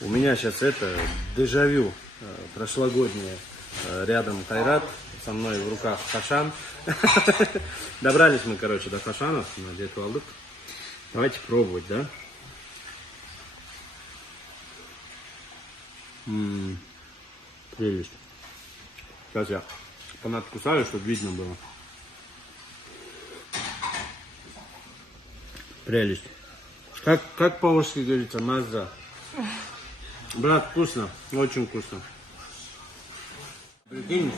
У меня сейчас дежавю прошлогоднее. Рядом Кайрат, со мной в руках Хашан. Добрались мы, короче, до Хашанов, на Детвалдык. Давайте пробовать, да? Прелесть. Сейчас я понадкусаю, чтобы видно было. Прелесть. Как по-русски говорится, маза. Брат, вкусно, очень вкусно. Прикинь,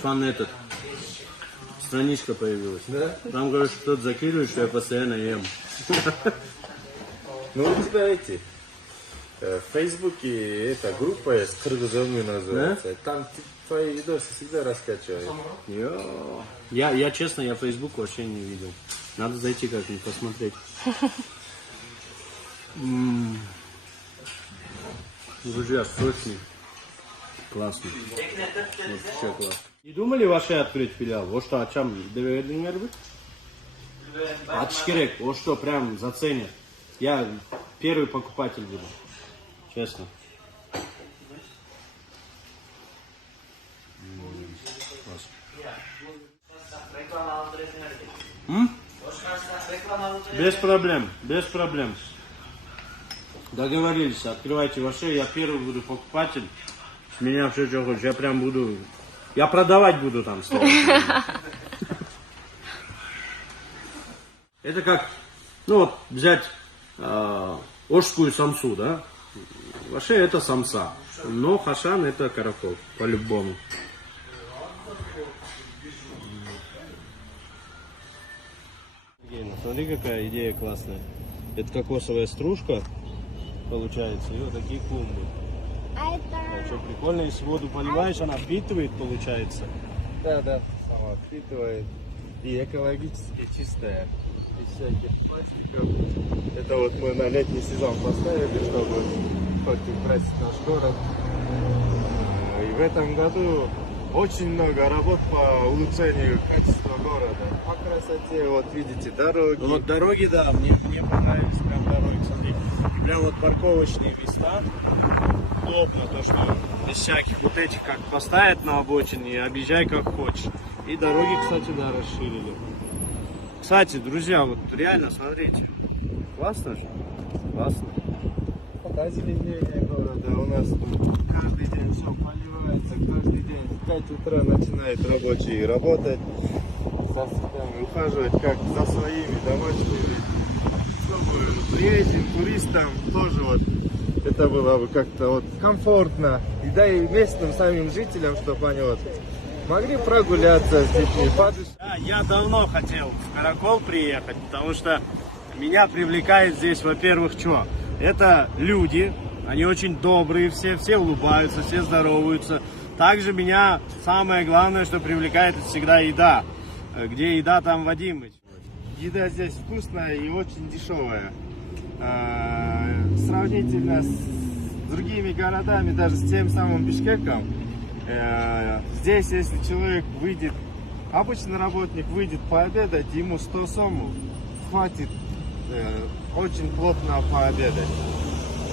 страничка появилась. Да? Там, короче, кто-то закидывает, что я постоянно ем. Ну, у тебя в Фейсбуке эта группа есть, Кыргызомы называется. Да? Там твои видосы всегда раскачивают. Я честно, я Facebook вообще не видел. Надо зайти как-нибудь посмотреть. Друзья, сочный. Классный. Вообще классно. Не думали ваши открыть филиал? Вот что, о чем доверенный быть? Атшкерек, вот что, прям заценят. Я первый покупатель буду. Честно. Без проблем, без проблем. Договорились, открывайте ваши, я первый буду покупатель. С меня все, что хочешь, я прям буду... Я продавать буду там. Это как, ну вот, взять ошскую самсу, да? Ваши это самса, но Хашан это каракол, по-любому. Смотри, какая идея классная. Это кокосовая стружка, получается, и вот такие клумбы. А что, прикольно, если воду поливаешь, она впитывает, получается. Да, сама впитывает. И экологически чистая. И всяких пластиков. Это вот мы на летний сезон поставили, чтобы хоть украсить наш город. И в этом году очень много работ по улучшению качества города. По красоте, вот видите, дороги. Ну, вот дороги, да, мне понравились прям дороги, смотри. И прям вот парковочные места. Удобно, то что без всяких вот этих, как поставят на обочине и объезжай как хочешь. И дороги, кстати, да, расширили. Кстати, друзья, вот реально, смотрите. Классно же? Классно. Озеленение города. У нас тут каждый день все поливается, каждый день в 5 утра начинают рабочие работать, за цветами ухаживать, как за своими домашними. Чтобы приезжим туристам тоже вот это было бы как-то вот комфортно. И да и местным самим жителям, чтобы они вот могли прогуляться с детьми, подышать. Да, я давно хотел в Каракол приехать, потому что меня привлекает здесь, во-первых, что? Это люди, они очень добрые, все улыбаются, все здороваются. Также меня самое главное, что привлекает, это всегда еда. Где еда, там Вадим. Еда здесь вкусная и очень дешевая. Сравнительно с другими городами, даже с тем самым Бишкеком, здесь, если человек выйдет, обычный работник выйдет пообедать, ему 100 сом хватит очень плотно пообедать.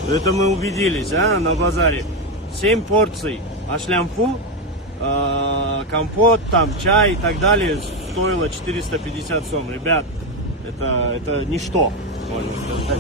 Это мы убедились, на базаре. 7 порций ашлямфу, компот, там чай и так далее стоило 450 сом. Ребят, это ничто, можно сказать.